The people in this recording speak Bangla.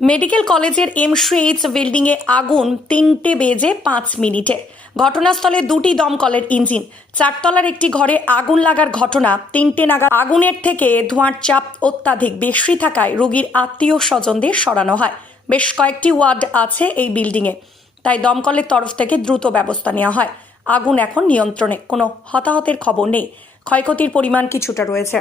মেডিকেল কলেজের এমসিএইচ বিল্ডিংয়ে আগুন 3:05 ঘটনাস্থলে দুটি দমকলের ইঞ্জিন। চারতলার একটি ঘরে আগুন লাগার ঘটনা। 3টে নাগাদ আগুনের থেকে ধোঁয়ার চাপ অত্যাধিক বেশি থাকায় রোগীর আত্মীয় স্বজনদের সরানো হয়। বেশ কয়েকটি ওয়ার্ড আছে এই বিল্ডিংয়ে, তাই দমকলের তরফ থেকে দ্রুত ব্যবস্থা নেওয়া হয়। আগুন এখন নিয়ন্ত্রণে, কোনো হতাহতের খবর নেই। ক্ষয়ক্ষতির পরিমাণ কিছুটা রয়েছে।